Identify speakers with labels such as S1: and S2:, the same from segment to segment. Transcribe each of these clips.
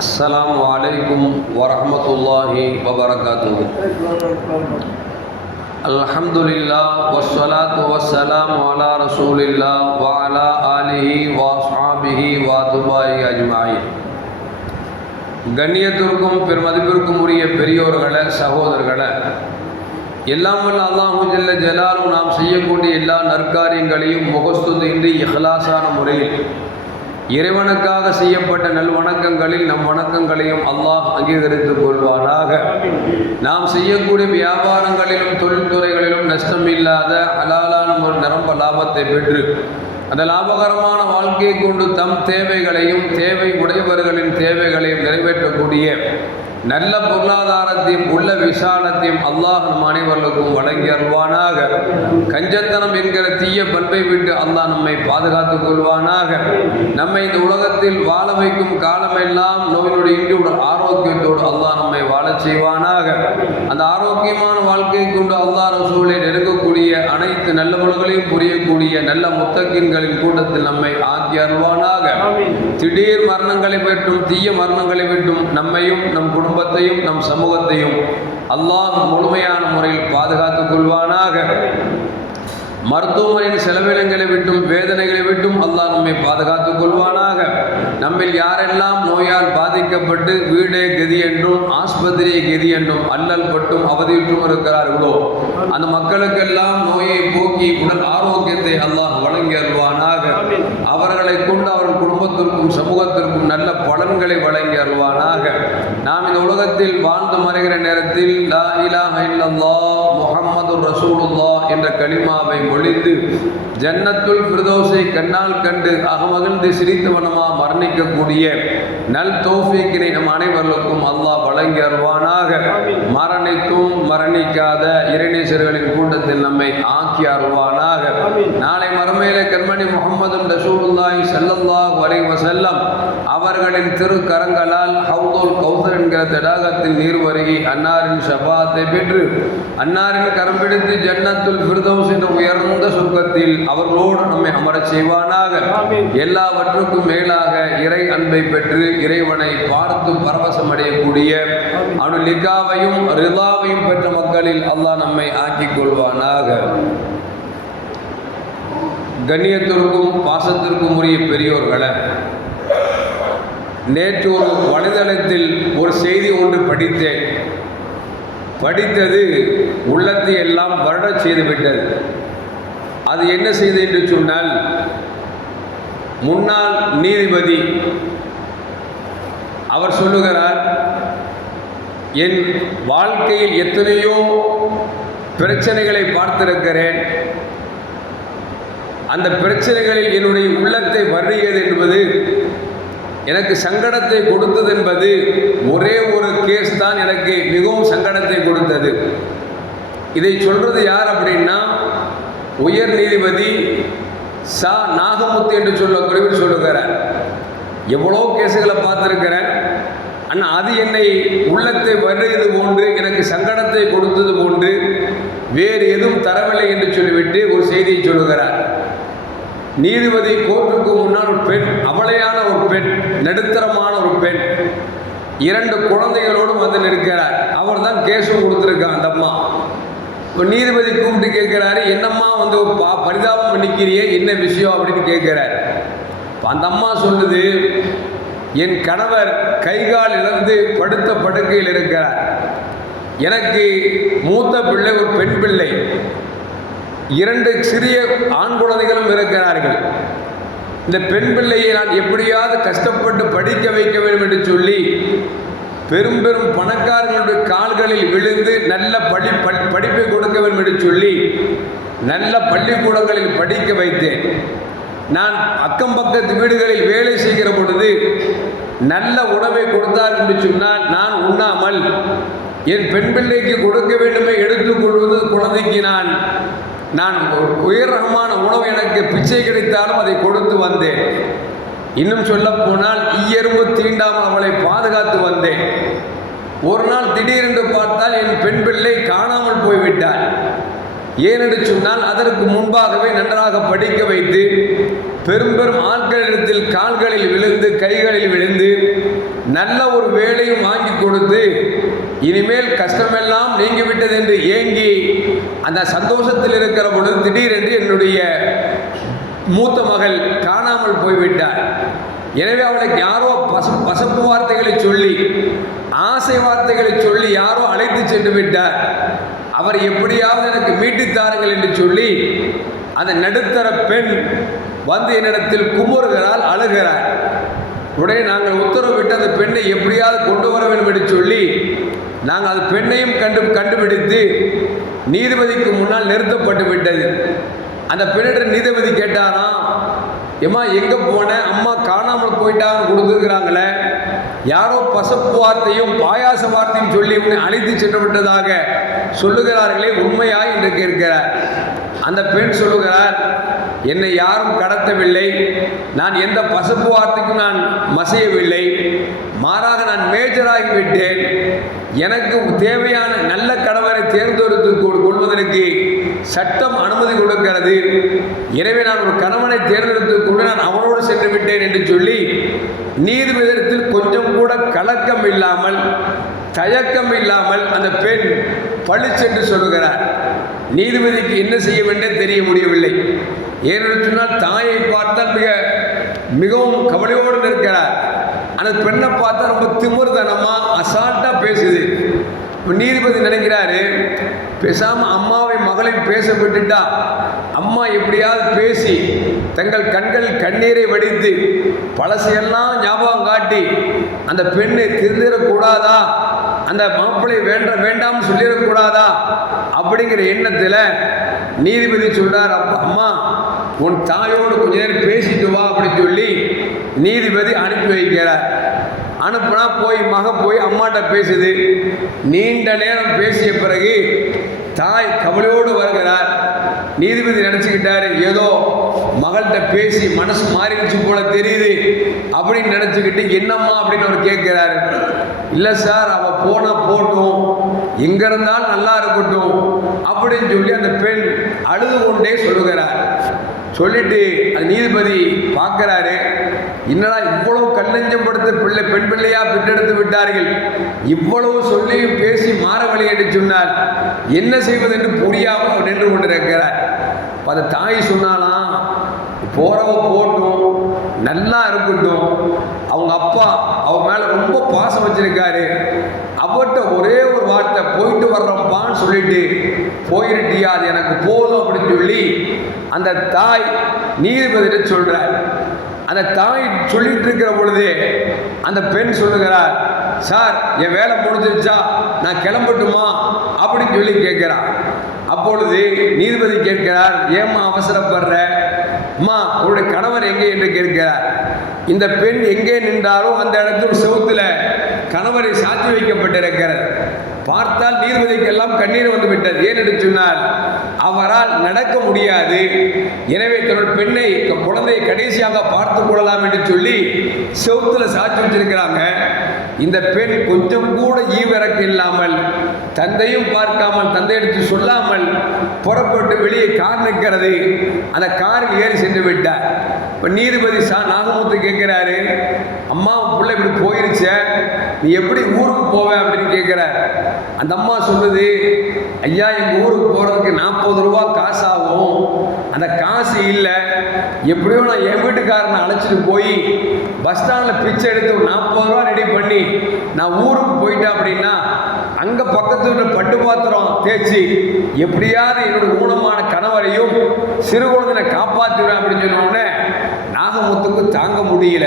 S1: அஸ்லாம் வலைக்கும் வரமத்துல்லாஹி வபரகாத்து அல்ஹம்துலில்லா வஸ்ஸலாத்து வஸ்ஸலாம் அலா ரசூலில்லா வஅலா ஆலிஹி வஸ்ஹாபிஹி வாதுபாயி அஜ்மாயி கண்ணியத்திற்கும் பெருமதிப்பிற்கும் உரிய பெரியோர்களை சகோதரர்களை எல்லாம் வல்ல அல்லாஹு ஜல்ல ஜலாலும் நாம் செய்யக்கூடிய எல்லா நற்காரியங்களையும் முகஸ்து முகஸ்துதின்றி இஹ்லாசான முறையில் இறைவனுக்காக செய்யப்பட்ட நல்வணக்கங்களில் நம் வணக்கங்களையும் அல்லாஹ் அங்கீகரித்துக் கொள்வானாக. நாம் செய்யக்கூடிய வியாபாரங்களிலும் தொழில்துறைகளிலும் நஷ்டம் இல்லாத அலாலான ஒரு நிரம்ப லாபத்தை பெற்று அந்த லாபகரமான வாழ்க்கையை கொண்டு தம் தேவைகளையும் தேவை உடையவர்களின் தேவைகளையும் நிறைவேற்றக்கூடிய நல்ல பொருளாதாரத்தையும் உள்ள விசாலத்தையும் அல்லாஹ் நம் அனைவர்களுக்கும் வழங்கி அருள்வானாக. கஞ்சத்தனம் என்கிற தீய பண்பை விட்டு அல்லாஹ் நம்மை பாதுகாத்துக் கொள்வானாக. நம்மை இந்த உலகத்தில் வாழ வைக்கும் காலமெல்லாம் நோயினுடைய இன்றுடன் ஆரோக்கியத்தோடு அல்லாஹ் நம்மை வாழச் செய்வானாக. அந்த ஆரோக்கியமான வாழ்க்கையை கொண்டு அல்லாஹ் ரசூலை நெருங்கக்கூடிய அனைத்து நல்லவர்களையும் புரியக்கூடிய நல்ல முத்தக்கின்களின் கூட்டத்தில் நம்மை ஆக்கி அருள்வானாக. திடீர் மரணங்களை விட்டும் தீய மரணங்களை விட்டும் நம்மையும் நம் குடும்பத்தையும் நம் சமூகத்தையும் அல்லாஹ் முழுமையான முறையில் பாதுகாத்துக் கொள்வானாக. மருத்துவமனையின் செலவினங்களை விட்டும் வேதனைகளை விட்டும் அல்லாஹ் நம்மை பாதுகாத்துக் கொள்வானாக. நம்மில் யாரெல்லாம் நோயால் பாதிக்கப்பட்டு வீடே கதி என்றும் ஆஸ்பத்திரியை கதி என்றும் அல்லல் பட்டும் அவதியுற்றும் இருக்கிறார்களோ அந்த மக்களுக்கெல்லாம் நோயை போக்கி உடல் ஆரோக்கியத்தை அல்லாஹ் வழங்கி அருள்வானாக. அவர்களை கொண்டு அவர்கள் குடும்பத்திற்கும் சமூகத்திற்கும் நல்ல பலன்களை வழங்கி அருள்வானாக. நாம் இந்த உலகத்தில் வாழ்ந்து மறைகிற நேரத்தில் லா இலாஹ இல்லல்லாஹ் முஹம்மது ரசூலுல்லாஹ் என்ற கலிமாவை மொழிந்து ஜன்னத்துல் பிரதோஸை கண்ணால் கண்டு அகமகிழ்ந்து சிரித்தவனமா மரணிக்கக்கூடிய நல் தோஃபிக்கினை நம் அனைவர்களுக்கும் அல்லாஹ் வழங்கி அருள்வானாக. மரணித்தும் மரணிக்காத இறைநேசர்களின் கூட்டத்தில் நம்மை ஆக்கி அருள்வானாக. நாளை மறுமையிலே கண்மணி முகமது ரசூலுல்லாஹி ஸல்லல்லாஹு அலைஹி வஸல்லம் அவர்களின் திருக்கரங்களால் ஹவுதுல் கௌசர் என்கிற தடாகத்தில் நீர் வருகி அன்னாரின் ஷபாத்தை பெற்று அன்னாரின் கரம் பிடித்து ஜன்னத்துல் ஃபிர்தௌஸ் என்ற உயர்ந்த சுருக்கத்தில் அவர்களோடு நம்மை அமரச் செய்வானாக. எல்லாவற்றுக்கும் மேலாக இறை அன்பை பெற்று இறைவனை பார்த்து பரவசம் அடையக்கூடிய அனு லிகாவையும் ரிதாவையும் பெற்ற மக்களில் அல்லாஹ் நம்மை ஆக்கிக் கொள்வானாக. கண்ணியத்திற்கும் பாசத்திற்கும் உரிய பெரியோர்களை நேற்று ஒரு வலைதளத்தில் ஒரு செய்தி ஒன்று படித்தேன். படித்தது உள்ளத்தை எல்லாம் வருடச் செய்துவிட்டது அது என்ன செய்து என்று சொன்னால் முன்னாள் நீதிபதி அவர் சொல்லுகிறார் என் வாழ்க்கையில் எத்தனையோ பிரச்சனைகளை பார்த்திருக்கிறேன். அந்த பிரச்சனைகளில் என்னுடைய உள்ளத்தை வருடியது என்பது எனக்கு சங்கடத்தை கொடுத்தது என்பது ஒரே ஒரு கேஸ் தான் எனக்கு மிகவும் சங்கடத்தை கொடுத்தது. இதை சொல்கிறது யார் அப்படின்னா உயர் நீதிபதி சா. நாகமுத்து என்று சொல்லக்கூடியவர் சொல்லுகிறார். எவ்வளோ கேஸுகளை பார்த்துருக்கிறேன். ஆனால் அது என்னை உள்ளத்தை வருகிறது போன்று எனக்கு சங்கடத்தை கொடுத்தது போன்று வேறு எதுவும் தரவில்லை என்று சொல்லிவிட்டு ஒரு செய்தியை சொல்லுகிறார். நீதிபதி கோர்ட்டுக்கு முன்னால் ஒரு பெண் அவளையான ஒரு பெண் நடுத்தரமான ஒரு பெண் இரண்டு குழந்தைகளோடும் வந்து நிற்கிறார். அவர் தான் கேஸும் கொடுத்துருக்கான் அந்த அம்மா. இப்போ நீதிபதி கூப்பிட்டு கேட்குறாரு என்னம்மா வந்து பா பரிதாபம் பண்ணிக்கிறியே என்ன விஷயம்? அப்படின்னு கேட்குறாரு. அந்த அம்மா சொல்லுது என் கணவர் கைகால் இழந்து படுத்த படுக்கையில் இருக்கிறார். எனக்கு மூத்த பிள்ளை ஒரு பெண் பிள்ளை. இரண்டு சிறிய ஆண் குழந்தைகளும் இருக்கிறார்கள். இந்த பெண் பிள்ளையை நான் எப்படியாவது கஷ்டப்பட்டு படிக்க வைக்க வேண்டும் என்று சொல்லி பெரும் பெரும் பணக்காரர்களுடைய கால்களில் விழுந்து நல்ல பள்ளி படிப்பை கொடுக்க வேண்டும் என்று சொல்லி நல்ல பள்ளிக்கூடங்களில் படிக்க வைத்தேன். நான் அக்கம் பக்கத்து வீடுகளில் வேலை செய்கிற பொழுது நல்ல உணவை கொடுத்தார் என்று சொன்னால் நான் உண்ணாமல் என் பெண் பிள்ளைக்கு கொடுக்க வேண்டுமே எடுத்துக்கொள்வது குழந்தைக்கு நான் நான் உயர் ரகமான உணவு எனக்கு பிச்சை கிடைத்தாலும் அதை கொடுத்து வந்தேன். இன்னும் சொல்ல போனால் ஈயரும்பு தீண்டாமல் அவளை பாதுகாத்து வந்தேன். ஒரு நாள் திடீரென்று பார்த்தால் என் பெண் பிள்ளை காணாமல் போய்விட்டாள். ஏனென்று சொன்னால் அதற்கு முன்பாகவே நன்றாக படிக்க வைத்து பெரும் பெரும் ஆட்களிடத்தில் கால்களில் விழுந்து கைகளில் விழுந்து நல்ல ஒரு வேலையும் வாங்கி கொடுத்து இனிமேல் கஷ்டமெல்லாம் நீங்கிவிட்டது என்று ஏங்கி அந்த சந்தோஷத்தில் இருக்கிற பொழுது திடீரென்று என்னுடைய மூத்த மகள் காணாமல் போய்விட்டார். எனவே அவளுக்கு யாரோ பசு பசப்பு வார்த்தைகளை சொல்லி ஆசை வார்த்தைகளை சொல்லி யாரோ அழைத்து சென்று விட்டார். அவர் எப்படியாவது எனக்கு மீட்டு தாருங்கள் என்று சொல்லி அந்த நடுத்தர பெண் வந்து என்னிடத்தில் குமுறுகிறாள் அழுகிறார் உடனே நாங்கள் உத்தரவிட்டு அந்த பெண்ணை எப்படியாவது கொண்டு வர வேண்டும் என்று சொல்லி நாங்கள் அந்த பெண்ணையும் கண்டு கண்டுபிடித்து நீதிபதிக்கு முன்னால் நிறுத்தப்பட்டு விட்டது. அந்த பெண்ணிடம் நீதிபதி கேட்டாராம் ஏமா எங்கே போன? அம்மா காணாமல் போயிட்டான்னு கொடுத்துருக்குறாங்களே. யாரோ பசப்பு வார்த்தையும் பாயாச வார்த்தையும் சொல்லி உன்னை அழைத்து சென்று விட்டதாக சொல்லுகிறார்களே உண்மையா? என்று கேட்கிறார். அந்த பெண் சொல்லுகிறார் என்னை யாரும் கடத்தவில்லை. நான் எந்த பசப்பு வார்த்தைக்கும் நான் மசையவில்லை. மாறாக நான் மேஜராகி விட்டேன் எனக்கு தேவையான நல்ல கணவரை தேர்ந்தெடுத்து கொள்வதற்கு சட்டம் அனுமதி கொடுக்கிறது. எனவே நான் ஒரு கணவனை தேர்ந்தெடுத்துக் கொண்டு நான் அவனோடு சென்று விட்டேன் என்று சொல்லி நீதிபதிடத்தில் கொஞ்சம் கூட கலக்கம் இல்லாமல் தயக்கம் இல்லாமல் அந்த பெண் பளிச்சென்று சொல்லுகிறார். நீதிபதிக்கு என்ன செய்ய வேண்டும் தெரிய முடியவில்லை. ஏனென்று சொன்னால் தாயை பார்த்தால் மிக மிகவும் கவலையோடு நிற்கிறார். அந்த பெண்ணை பார்த்தா ரொம்ப திமிர்தனமா அசால்ட்டாக பேசுது. நீதிபதி நினைக்கிறாரு பேசாம அம்மாவை மகளை பேச விட்டுட்டா அம்மா எப்படியாவது பேசி தங்கள் கண்களில் கண்ணீரை வடித்து பழசையெல்லாம் ஞாபகம் காட்டி அந்த பெண்ணை திருந்திடக்கூடாதா அந்த மாப்பிள்ளை வேண்ட வேண்டாம்னு சொல்லிடக்கூடாதா அப்படிங்கிற எண்ணத்தில் நீதிபதி சொல்றார் அப்பா அம்மா உன் தாயோடு கொஞ்ச நேரம் பேசிட்டு வா அப்படின்னு சொல்லி நீதிபதி அனுப்பி வைக்கிறார். அனுப்புனா போய் மக போய் அம்மாட்ட பேசுது. நீண்ட நேரம் பேசிய பிறகு தாய் கவலையோடு வருகிறார். நீதிபதி நினச்சிக்கிட்டாரு ஏதோ மகள்கிட்ட பேசி மனசு மாறிடுச்சு போல தெரியுது அப்படின்னு நினச்சிக்கிட்டு என்னம்மா? அப்படின்னு அவர் கேட்குறாரு. இல்லை சார் அவள் போனால் போட்டும். எங்கே இருந்தாலும் நல்லா இருக்கட்டும். அப்படின்னு சொல்லி அந்த பெண் அழுது கொண்டே சொல்லுகிறார். சொல்லிட்டு அந்த நீதிபதி பார்க்குறாரு. என்னடா இவ்வளவு கல்லஞ்சம் படுத்த பிள்ளை பெண் பிள்ளையா பெற்றெடுத்து விட்டார்கள்? இவ்வளவு சொல்லியும் பேசி மாறவில்லை என்று சொன்னார் என்ன செய்வது என்று புரியாமல் நின்று கொண்டிருக்கிறார். அப்ப அந்த தாய் சொன்னாலாம் போறவ போட்டும் நல்லா இருக்கட்டும். அவங்க அப்பா அவ மேல ரொம்ப பாசம் வச்சிருக்காரு. அவர்கிட்ட ஒரே ஒரு வார்த்தை போயிட்டு வர்றப்பான்னு சொல்லிட்டு போயிருட்டியா அது எனக்கு போதும் அப்படின்னு சொல்லி அந்த தாய் நீதிபதியிட்ட சொல்கிறார் அந்த தாய் சொல்லிட்டு இருக்கிற பொழுது அந்த பெண் சொல்லுகிறார் சார் என் வேலை முடிஞ்சிருச்சா? நான் கிளம்பட்டுமா? அப்படின்னு சொல்லி கேட்கிறார். அப்பொழுது நீதிபதி கேட்கிறார் ஏம்மா அவசரப்படுற? அம்மா உங்களுடைய கணவர் எங்கே? என்று கேட்கிறார். இந்த பெண் எங்கே நின்றாரோ அந்த இடத்துல செவுத்துல கணவரை சாத்தி வைக்கப்பட்டிருக்கிறது. பார்த்தால் நீதிபதிக்கெல்லாம் கண்ணீர் வந்து விட்டது ஏன் என்று சொன்னால் அவரால் நடக்க முடியாது. எனவே தன்னோட பெண்ணை குழந்தையை கடைசியாக பார்த்து கொள்ளலாம் என்று சொல்லி செவுத்துல சாட்சி வச்சிருக்கிறாங்க. இந்த பெண் கொஞ்சம் கூட ஈவிறக்கு இல்லாமல் தந்தையும் பார்க்காமல் தந்தை எடுத்து சொல்லாமல் புறப்பட்டு வெளியே கார் நிற்கிறது. அந்த காரில் ஏறி சென்று விட்டார். இப்போ நீதிபதி சா நாகமூத்து கேட்குறாரு அம்மா பிள்ளை இப்படி போயிருச்சே. நீ எப்படி ஊருக்கு போவேன் அப்படின்னு கேட்குறார். அந்த அம்மா சொல்லுது ஐயா எங்கள் ஊருக்கு போகிறதுக்கு நாற்பது ரூபா காசு ஆகும் அந்த காசு இல்லை. எப்படியோ நான் என் வீட்டுக்காரனை அழைச்சிட்டு போய் பஸ் ஸ்டாண்டில் பிச்சை எடுத்து ஒரு நாற்பது ரூபா ரெடி பண்ணி நான் ஊருக்கு போயிட்டேன் அப்படின்னா அங்கே பக்கத்துல பட்டு பாத்திரம் தேய்ச்சி எப்படியாவது என்னோட ஊனமான கணவரையும் சிறு குழந்தையை காப்பாற்றுவேன் அப்படின்னு சொன்னோடனே நாகமுத்துக்கு தாங்க முடியல.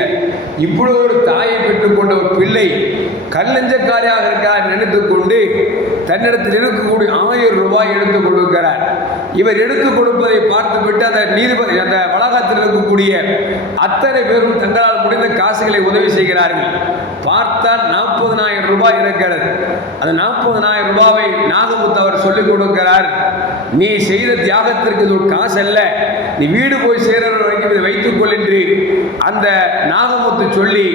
S1: இவ்வளோ ஒரு தாயை பெற்றுக்கொண்ட ஒரு பிள்ளை கல்லஞ்சக்காரியாக இருக்கிறார் நினைத்து கொண்டு தன்னிடத்தில் இருக்கக்கூடிய ஆயிரம் ரூபாய் எடுத்து கொடுக்கிறார். இவர் எடுத்து கொடுப்பதை பார்த்துவிட்டு அந்த நீதிபதி அந்த வளாகத்தில் இருக்கக்கூடிய அத்தனை பேரும் தங்களால் முடிந்த காசுகளை உதவி செய்கிறார்கள். பார்த்தால் நாற்பதனாயிரம் ரூபாய் இருக்கிறது. அந்த நாற்பதனாயிரம் ரூபாவை நாகமுத்து அவர் சொல்லிக் கொடுக்கிறார். நீ செய்த தியாகத்திற்கு இது ஒரு காசு அல்ல. நீ வீடு போய் சேர்ற வரைக்கும் இதை வைத்துக்கொள் என்று அந்த நாகமுத்து சொல்லி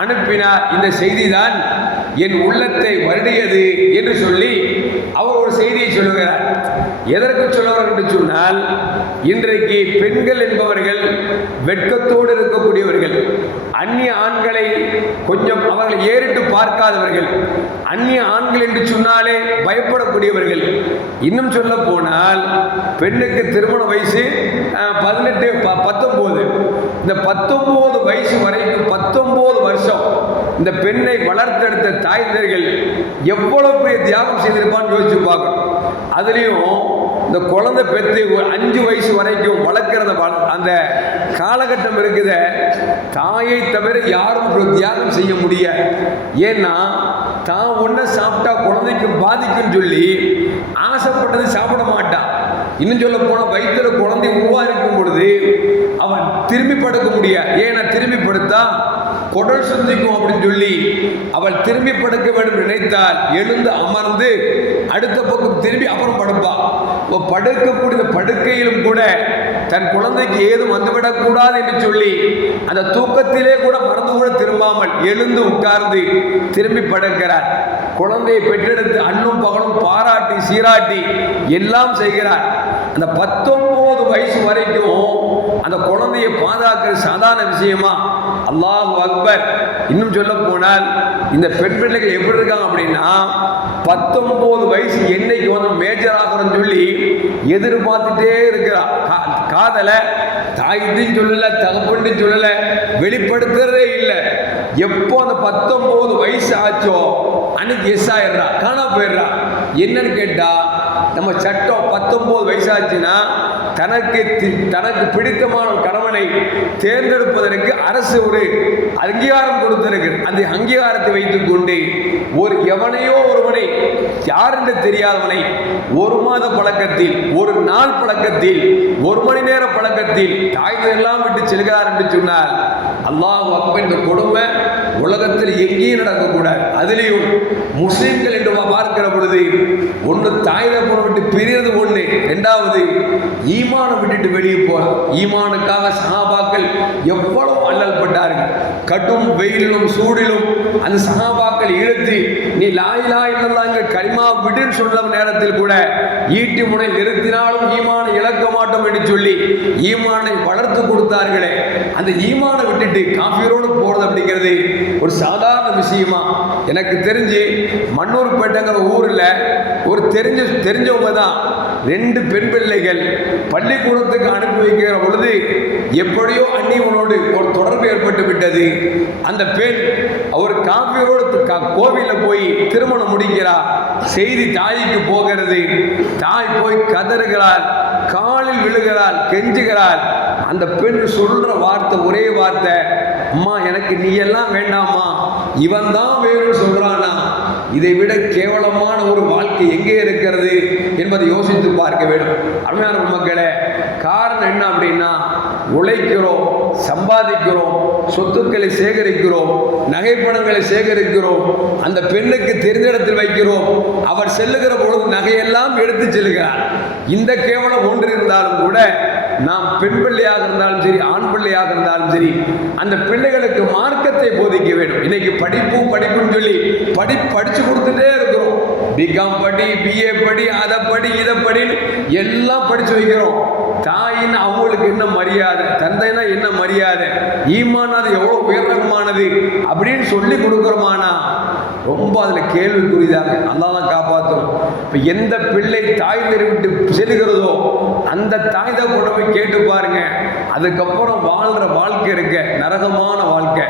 S1: அனுப்பினார். இந்த செய்தி தான் என் உள்ளத்தை வருடியது என்று சொல்லி அவர் ஒரு செய்தியை சொல்லுகிறார். எதற்கு சொல்லுவார் என்று சொன்னால் இன்றைக்கு பெண்கள் என்பவர்கள் வெட்கத்தோடு இருக்கக்கூடியவர்கள் அந்நிய ஆண்களை கொஞ்சம் அவர்களை ஏறிட்டு பார்க்காதவர்கள் அந்நிய ஆண்கள் என்று சொன்னாலே பயப்படக்கூடியவர்கள். இன்னும் சொல்ல போனால் பெண்ணுக்கு திருமண வயசு பதினெட்டு ப- பத்தொன்பது இந்த பத்தொன்பது வயசு வரைக்கும் பத்தொன்பது வருஷம் இந்த பெண்ணை வளர்த்தெடுத்த தாய்ந்தர்கள் எவ்வளவு பெரிய தியாகம் செய்திருப்பான்னு யோசிச்சு பார்க்கணும். அதுலேயும் இந்த குழந்தை பெற்று ஒரு அஞ்சு வயசு வரைக்கும் வளர்க்கிறத வள- அந்த காலகட்டம் இருக்குத. தாயை தவிர யாரும் ஒரு தியாகம் செய்ய முடியாது ஏன்னா தான் ஒன்றை சாப்பிட்டா குழந்தைக்கு பாதிக்கும்னு சொல்லி ஆசைப்பட்டது சாப்பிட மாட்டான். இன்னும் சொல்ல போன வயிற்றுல குழந்தை உருவாயிருக்கும் பொழுது அவன் திரும்பி படுக்க முடியாது ஏன்னா திரும்பி படுத்தா குடல் சந்திக்கும் அப்படின்னு சொல்லி அவள் திரும்பி படுக்க வேண்டும் நினைத்தால் எழுந்து அமர்ந்து அடுத்த பக்கம் திரும்பி அப்புறம் படுப்பா. இப்போ படுக்கக்கூடிய படுக்கையிலும் கூட தன் குழந்தைக்கு ஏதும் வந்துவிடக்கூடாது என்று சொல்லி அந்த தூக்கத்திலே கூட மறந்து கூட திரும்பாமல் எழுந்து உட்கார்ந்து திரும்பி படுக்கிறார். குழந்தையை பெற்றெடுத்து அண்ணும் பகலும் பாராட்டி சீராட்டி எல்லாம் செய்கிறார். அந்த பத்தொன்பது வயசு வரைக்கும் அந்த குழந்தையை பாதுகாக்கிறது சாதாரண விஷயமா அல்லாஹு அக்பர். இன்னும் சொல்ல போனால் இந்த பெண் பிள்ளைகள் எப்படி இருக்காங்க அப்படின்னா பத்தொன்பது வயசு என்னைக்கு வந்து மேஜர் ஆகிறோம்னு சொல்லி எதிர்பார்த்துட்டே இருக்கிறா. கா- காதலை தாயிட்டையும் சொல்லல தகப்பன்ட்டு சொல்லல வெளிப்படுத்துறதே இல்லை. எப்போ அந்த பத்தொன்பது வயசு ஆச்சோ அன்னைக்கு எஸ் ஆயிடுறா காணா போயிடுறா. என்னன்னு கேட்டா நம்ம சட்டம் பத்தொன்பது வயசாச்சுன்னா தனக்கு தி- தனக்கு பிடித்தமான கணவனை தேர்ந்தெடுப்பதற்கு அரசு ஒரு அங்கீகாரம் கொடுத்திருக்கிறது. அந்த அங்கீகாரத்தை வைத்துக் கொண்டு ஒரு எவனையோ ஒருவனை யாரென்று தெரியாதவனை ஒரு மாத பழக்கத்தில் ஒரு நாள் பழக்கத்தில் ஒரு மணி நேர பழக்கத்தில் தாய்களெல்லாம் விட்டு செல்கிறார் என்று சொன்னால் அல்லாஹ் அப்ப இந்த கொடுமை உலகத்தில் எங்கேயும் நடக்கக்கூடாது அதுலேயும் முஸ்லீம்கள் என்று பார்க்கிற பொழுது ஒன்று தாய் தப்பனை விட்டு பிரியது ஒன்று ரெண்டாவது ஈமானை விட்டுட்டு வெளியே போகிறது ஈமானுக்காக சகாபாக்கள் எவ்வளவு அல்லல் பட்டார்கள். கடும் வெயிலிலும் சூடிலும் அந்த சகாபாக்கள் இழுத்து நீ லாயிலா இல்லல்லாங்க கரிமா விடுன்னு சொல்லும் நேரத்தில் கூட ஈட்டி முனை நிறுத்தினாலும் ஈமானை இழக்க மாட்டோம் என்று சொல்லி ஈமானை வளர்த்து கொடுத்தார்களே. அந்த ஈமானை விட்டுட்டு காஃபியரோடு போறது அப்படிங்கிறது சாதாரண விஷயமா எனக்கு தெரிஞ்சு மண்ணூர்பேட்டைங்கிற ஊரில் ஒரு தெரிஞ்ச தெரிஞ்சவங்க தான் ரெண்டு பெண் பிள்ளைகள் பள்ளிக்கூடத்துக்கு அனுப்பி வைக்கிற பொழுது எப்படியோ அந்நியவனோடு ஒரு தொடர்பு ஏற்பட்டு விட்டது. அந்த பெண் அவர் காஃபியரோடு கோவிலில் போய் திருமணம் முடிக்கிறார் செய்தி தாய்க்கு போகிறது. தாய் போய் கதறுகிறாள் காலில் விழுகிறாள் கெஞ்சுகிறாள். அந்த பெண் சொல்ற வார்த்தை ஒரே வார்த்தை அம்மா எனக்கு நீ எல்லாம் வேண்டாமா இவன் தான் வேணும்னு சொல்றானா. இதை விட கேவலமான ஒரு வாழ்க்கை எங்கே இருக்கிறது என்பதை யோசித்து பார்க்க வேண்டும். அருமையான மக்களே காரணம் என்ன அப்படின்னா உழைக்கிறோம் சம்பாதிக்கிறோம் சொத்துக்களை சேகரிக்கிறோம் நகைப்பணங்களை சேகரிக்கிறோம் அந்த பெண்ணுக்கு தெரிந்த இடத்தில் வைக்கிறோம். அவர் செல்லுகிற பொழுது நகையெல்லாம் எடுத்து செல்கிறார். இந்த கேவலம் ஒன்று இருந்தாலும் கூட நாம் பெண் பிள்ளையாக இருந்தாலும் சரி ஆண் பிள்ளையாக இருந்தாலும் சரி அந்த பிள்ளைகளுக்கு மார்க்கத்தை போதிக்க வேண்டும். இன்னைக்கு படிப்பும் படிப்புன்னு சொல்லி படி படிச்சு கொடுத்துட்டே இருக்கிறோம். பிகாம் படி பிஏ படி அதை படி இதை படின்னு எல்லாம் படிச்சு வைக்கிறோம். தாயின்னு அவங்களுக்கு என்ன மரியாதை தந்தைனா என்ன மரியாதை ஈமான் அது எவ்வளோ உயர்தரமானது அப்படின்னு சொல்லி கொடுக்குறோமானா ரொம்ப அதில் கேள்விக்குறிதாங்க அல்லாஹ் தான் காப்பாற்றும் இப்போ எந்த பிள்ளை தாய் விட்டு செல்கிறதோ அந்த தாய் தான் கொண்டு போய் கேட்டு பாருங்க. அதுக்கப்புறம் வாழ்கிற வாழ்க்கை இருக்க நரகமான வாழ்க்கை.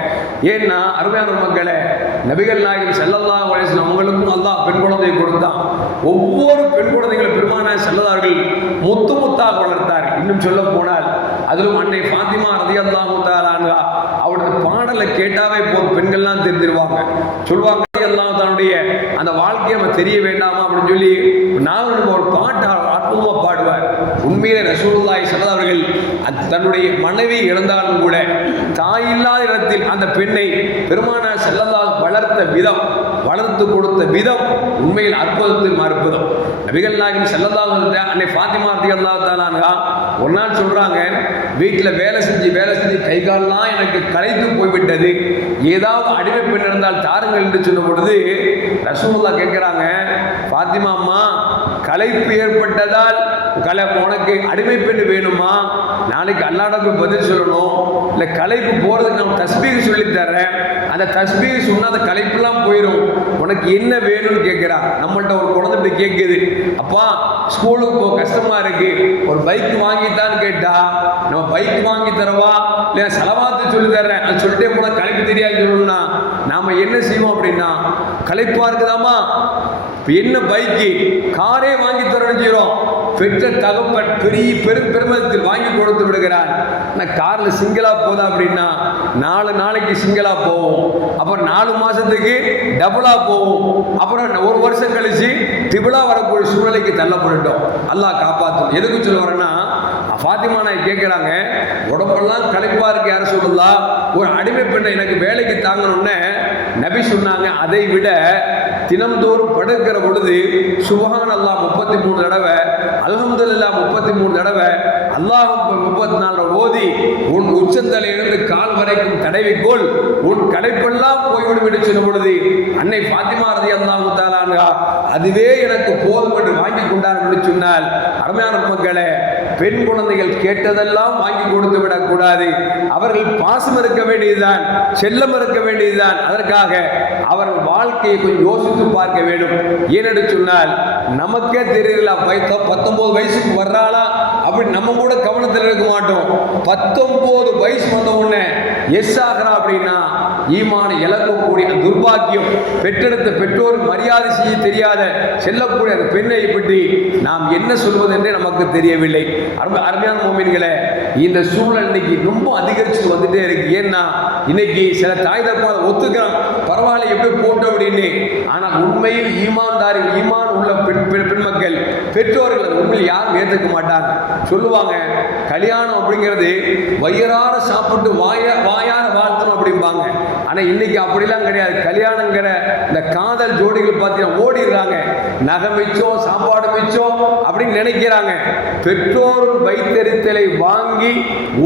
S1: ஏன்னா அருமையான மக்களே நபிகள் நாயகம் செல்லல்லா வயசு அவங்களுக்கும் அல்லா பெண் குழந்தையை கொடுத்தான். ஒவ்வொரு பெண் குழந்தைகளை பெருமான செல்லதார்கள் முத்து முத்தாக வளர்த்தார்கள் இன்னும் சொல்ல போனால் அதிலும் அன்னை ஃபாத்திமா ரதி அல்லாஹு அவருடைய பாடலை கேட்டாவே போதும். பெண்கள்லாம் தெரிஞ்சிருவாங்க. சொல்லுவாங்க தெரிய வேண்டாமா அப்படின்னு சொல்லி நாகனுக்கு ஒரு பாட்டு அற்புதமாக பாடுவார். உண்மையிலே ரசூலுல்லாஹி ஸல்லல்லாஹு அவர்கள் தன்னுடைய மனைவி இழந்தாலும் கூட தாயில்லாத இடத்தில் அந்த பெண்ணை பெருமான செல்லதால் வளர்த்த விதம் வளர்த்து கொடுத்த விதம் உண்மையில் அற்புதத்தின் அற்புதம் நபிகள் நாயகன் செல்லல்லா அன்னை ஃபாத்திமா ரதி அல்லா ஒரு நாள் சொல்கிறாங்க வீட்டில் வேலை செஞ்சு வேலை செஞ்சு கை கால்லாம் எனக்கு களைத்து போய்விட்டது. ஏதாவது அடிமை பெண் இருந்தால் தாருங்கள் என்று சொன்ன பொழுது ரசூலுல்லாஹ் கேட்குறாங்க பாத்திமா அம்மா களைப்பு ஏற்பட்டதால் கலை உனக்கு அடிமை பெண் வேணுமா? நாளைக்கு அல்லாடக்கு பதில் சொல்லணும். இல்லை கலைப்பு போகிறதுக்கு நான் தஸ்பீக் சொல்லித்தரேன் அந்த தஸ்பீர் சொன்னால் அந்த கலைப்புலாம் போயிடும் உனக்கு என்ன வேணும்னு கேட்குறா நம்மள்ட்ட ஒரு குழந்தை இப்படி கேட்குது அப்பா ஸ்கூலுக்கு போக கஷ்டமாக இருக்குது ஒரு பைக் வாங்கித்தான்னு கேட்டா நம்ம பைக் வாங்கி தரவா? இல்லை செலவாத்து சொல்லி தர்றேன். அது சொல்லிட்டே போனால் கலைப்பு தெரியாது சொல்லணும்னா நாம் என்ன செய்வோம் அப்படின்னா கலைப்பாக இருக்குதாமா? இப்போ என்ன பைக்கு? காரே வாங்கி தரணும் செய்கிறோம் பெற்ற தகப்பன் பெரிய பெரும் பெருமதத்தில் வாங்கி கொடுத்து விடுகிறார். ஆனால் காரில் சிங்கிளாக போதா அப்படின்னா நாலு நாளைக்கு சிங்கிளாக போவோம் அப்புறம் நாலு மாதத்துக்கு டபுளாக போவோம் அப்புறம் ஒரு வருஷம் கழிச்சு டிபிளா வரக்கூடிய சூழ்நிலைக்கு தள்ளப்பட்டுட்டோம். அல்லா காப்பாற்றும் எதுக்கு சொல்ல வரேன்னா ஃபாத்திமா நாய் கேட்குறாங்க உடம்பெல்லாம் களைப்பாக இருக்கு யாரும் சொல்லலாம் ஒரு அடிமை பெண்ணை எனக்கு வேலைக்கு தாங்கணுன்னே நபி சொன்னாங்க அதை விட தினம்தோறும் படுக்கிற பொழுது சுபஹான் அல்லாஹ் முப்பத்தி மூணு தடவை அல்ஹம்துலில்லா முப்பத்தி மூணு தடவை அல்லாஹ் முப்பத்தி நாலு ஓதி உன் உச்சந்தலையிலிருந்து கால் வரைக்கும் தடவிக்கோள் உன் கடைப்பெல்லாம் போய்விடும் என்று சொன்ன பொழுது அன்னை பாத்திமா ரதி அல்லாஹு தாலான்கா அதுவே எனக்கு போதும் என்று வாங்கி கொண்டார் என்று சொன்னால் அருமையான மக்களே பெண் குழந்தைகள் கேட்டதெல்லாம் வாங்கி கொடுத்து விடக்கூடாது. அவர்கள் பாசம் இருக்க வேண்டியதுதான் செல்லம் இருக்க வேண்டியதுதான். அதற்காக அவர்கள் வாழ்க்கையை கொஞ்சம் யோசித்து பார்க்க வேண்டும். ஏனென்று சொன்னால் நமக்கே தெரியல பத்தொன்பது வயசுக்கு வர்றாளா? அப்படி நம்ம கூட கவனத்தில் இருக்க மாட்டோம். பத்தொன்பது வயசு வந்த உடனே எஸ் ஆகிறா அப்படின்னா ஈமான இழக்கக்கூடிய துர்பாக்கியம். பெற்றெடுத்த பெற்றோர் மரியாதை செய்ய தெரியாத செல்லக்கூடிய அந்த பெண்ணை பற்றி நாம் என்ன சொல்வது என்றே நமக்கு தெரியவில்லை. அருமை அருமையான மோமின்களே இந்த சூழல் இன்னைக்கு ரொம்ப அதிகரிச்சு வந்துட்டே இருக்கு. ஏன்னா இன்னைக்கு சில தாய் தப்பாத ஒத்துக்கிறான். பரவாயில்ல எப்படி போட்டோம் அப்படின்னு ஆனால் உண்மையில் ஈமான்தாரி ஈமான் உள்ள பெண் பெண்மக்கள் பெற்றோர்கள் உண்மையில் யாரும் ஏற்றுக்க மாட்டாங்க. சொல்லுவாங்க கல்யாணம் அப்படிங்கிறது வயிறார சாப்பிட்டு வாய வாயார வாழ்த்தணும் அப்படிம்பாங்க. ஆனால் இன்னைக்கு அப்படிலாம் கிடையாது. கல்யாணங்கிற இந்த காதல் ஜோடிகள் பார்த்தீங்கன்னா ஓடிடுறாங்க. நகை சாப்பாடு நினைக்கிறாங்க. பெற்றோர் வைத்தறித்தலை வாங்கி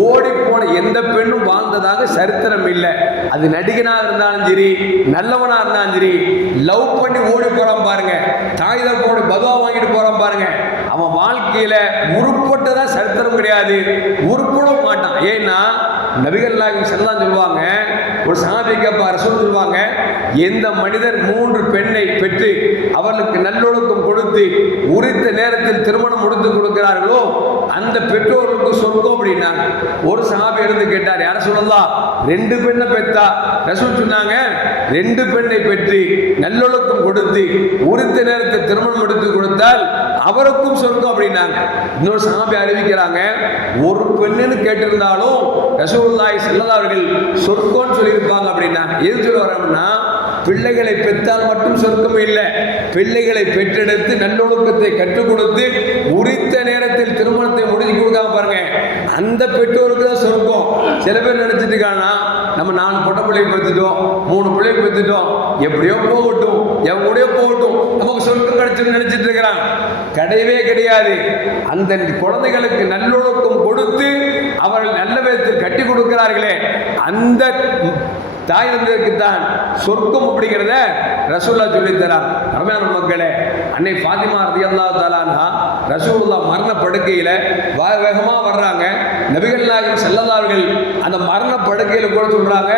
S1: ஓடி போன எந்த பெண்ணும் வாழ்ந்ததாக சரித்திரம் இல்லை. அது நடிகனாக இருந்தாலும் சரி நல்லவனாக இருந்தாலும் சரி லவ் பண்ணி ஓடி போறான் பாருங்க. தாய் தப்போடு பகவா வாங்கிட்டு போறான் பாருங்க. அவன் வாழ்க்கையில உருப்பட்டதான் சரித்திரம் கிடையாது. உருப்படவும் மாட்டான். ஏன்னா நபிகள் நாயகம் செல்லாம் சொல்லுவாங்க ஒரு சாபிக்கப்பா அரசு சொல்லுவாங்க எந்த மனிதர் மூன்று பெண்ணை பெற்று அவர்களுக்கு நல்லொழுக்கம் கொடுத்து உரித்த நேரத்தில் திருமணம் முடித்து கொடுக்கிறார்களோ அந்த பெற்றோருக்கு சொர்க்கம் அப்படின்னா ஒரு சஹாபி இருந்து கேட்டார் யார சொல்லலாம் ரெண்டு பெண்ணை பெற்றா? ரசூல் சொன்னாங்க ரெண்டு பெண்ணை பெற்று நல்லொழுக்கம் கொடுத்து உரித்த நேரத்தில் திருமணம் எடுத்து கொடுத்தால் அவருக்கும் சொர்க்கம் அப்படின்னாங்க. இன்னொரு சாமி அறிவிக்கிறாங்க ஒரு பெண்ணுன்னு கேட்டிருந்தாலும் ரசூலுல்லாஹி ஸல்லல்லாஹு அவர்கள் சொர்க்கம்னு சொல்லியிருப்பாங்க அப்படின்னா எது சொல்ல வரோம்னா பிள்ளைகளை பெற்றால் மட்டும் சொர்க்கம் இல்லை. பிள்ளைகளை பெற்றெடுத்து நல்லொழுக்கத்தை கற்றுக் கொடுத்து உரித்த நேரத்தில் திருமணத்தை முடிஞ்சு கொடுக்காம பாருங்க. அந்த பெற்றோருக்கு தான் சொர்க்கம். சில பேர் நினைச்சிட்டு இருக்காங்கன்னா நம்ம நாலு பொட்டை பிள்ளையை பெற்றுட்டோம் மூணு பிள்ளையை பெற்றுட்டோம் எப்படியோ போகட்டும். என் கூட போகட்டும் நமக்கு சொர்க்கம் கிடைச்சுன்னு நினைச்சிட்டு இருக்கிறான். கிடையவே கிடையாது. அந்த குழந்தைகளுக்கு நல்லொழுக்கம் கொடுத்து அவர்கள் நல்ல விதத்தில் கட்டி கொடுக்கிறார்களே. அந்த தாய் தந்தைக்கு தான் சொர்க்கம் அப்படிங்கிறத ரசூல்லா சொல்லித் தரான் அருமையான மக்களே அன்னை ஃபாத்திமா ரதி அல்லா தாலானா ரசூல்லா மரண படுக்கையில் வேக வேகமாக வர்றாங்க. நபிகள் நாயகம் செல்லதார்கள் அந்த மரண படுக்கையில் கூட சொல்கிறாங்க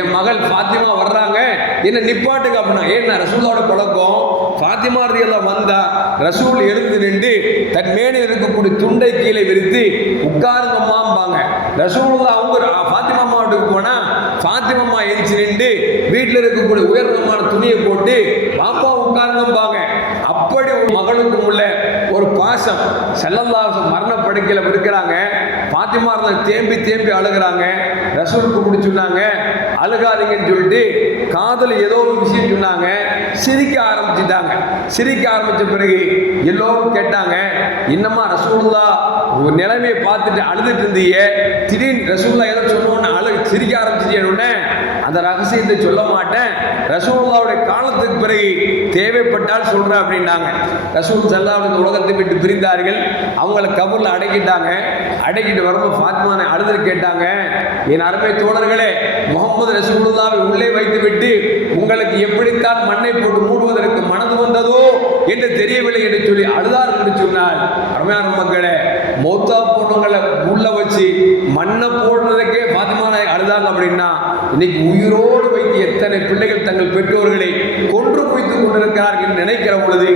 S1: என் மகள் ஃபாத்திமா வர்றாங்க. என்ன நிப்பாட்டுங்க அப்படின்னா ஏன்னா ரசூலோட பழக்கம் ஃபாத்திமா ரதி வந்தா ரசூல் எழுந்து நின்று தன் மேனில் இருக்கக்கூடிய துண்டை கீழே விரித்து உட்காருங்கம்மாம்பாங்க. ரசூலுல்லா அவங்க ஃபாத்திமா அம்மா போனால் போனா ஃபாத்திமா எரிச்சு நின்று வீட்டில் இருக்கக்கூடிய உயர்தரமான துணியை போட்டு பாப்பா உட்காருங்கம்பாங்க அப்படி ஒரு மகளுக்கும் உள்ள ஒரு பாசம் செல்லல்லாசம் படுக்கையில் இருக்கிறாங்க பாத்திமா இருந்தால் தேம்பி தேம்பி அழுகிறாங்க. ரசூலுக்கு பிடிச்சி சொன்னாங்க அழுகாதீங்கன்னு சொல்லிட்டு காதல் ஏதோ ஒரு விஷயம் சொன்னாங்க. சிரிக்க ஆரம்பிச்சிட்டாங்க. சிரிக்க ஆரம்பித்த பிறகு எல்லோரும் கேட்டாங்க இன்னமா ரசூலுல்லா ஒரு நிலைமையை பார்த்துட்டு அழுதுட்டு இருந்தீங்க. திடீர்னு ரசூல்லா ஏதோ சொன்னோன்னு அழு சிரிக்க ஆரம்பிச்சிட்டே உடனே அந்த ரகசியத்தை சொல்ல மாட்டேன். ரசூல்லாவுடைய காலத்துக்கு பிறகு தேவைப்பட்டால் சொல்கிறேன் அப்படின்னாங்க. ரசூல் செல்லா இந்த உலகத்தை விட்டு பிரிந்தார்கள். அவங்கள கபூரில் அடக்கிட்டாங்க. அடக்கிட்டு வரும்போது ஃபாத்மானை அழுது கேட்டாங்க. என் அருமை தோழர்களே முகமது ரசூலுல்லாவை உள்ளே வைத்துவிட்டு உங்களுக்கு எப்படித்தான் மண்ணை போட்டு மூடுவதற்கு மனது வந்ததோ என்று தெரியவில்லை என்று சொல்லி அழுதார் என்று சொன்னால் அருமையான மக்களே மௌத்தா போட்டவங்களை உள்ள வச்சு மண்ணை போடுறதுக்கே பாத்திமான அழுதாங்க அப்படின்னா இன்னைக்கு உயிரோடு வைத்து எத்தனை பிள்ளைகள் தங்கள் பெற்றோர்களை கொன்று குவித்துக் கொண்டிருக்கிறார்கள் என்று நினைக்கிற பொழுது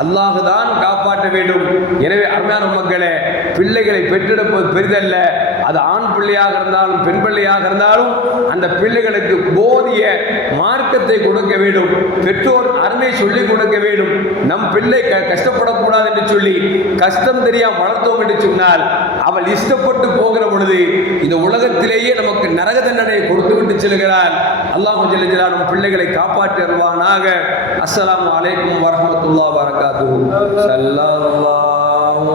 S1: அல்லாஹ் தான் காப்பாற்ற வேண்டும். எனவே அருமையான மக்களை பிள்ளைகளை பெற்றெடுப்பது பெரிதல்ல. அது ஆண் பிள்ளையாக இருந்தாலும் பெண் பிள்ளையாக இருந்தாலும் அந்த பிள்ளைகளுக்கு போதிய மார்க்கத்தை கொடுக்க வேண்டும். பெற்றோர் அருமை சொல்லிக் கொடுக்க வேண்டும். நம் பிள்ளை க- கஷ்டப்படக்கூடாது என்று சொல்லி கஷ்டம் தெரியாம வளர்த்தோம் என்று சொன்னால் அவள் இஷ்டப்பட்டு போகிற பொழுது இந்த உலகத்திலேயே நமக்கு நரக தண்டனை கொடுத்து விட்டு செல்கிறார் அல்லாஹ் ஜெல்லா நம் பிள்ளைகளை காப்பாற்றி வருவானாக அஸ்ஸலாமு அலைக்கும் வரஹ்மத்துல்லாஹி வரகாத்துஹு ஸல்லல்லாஹு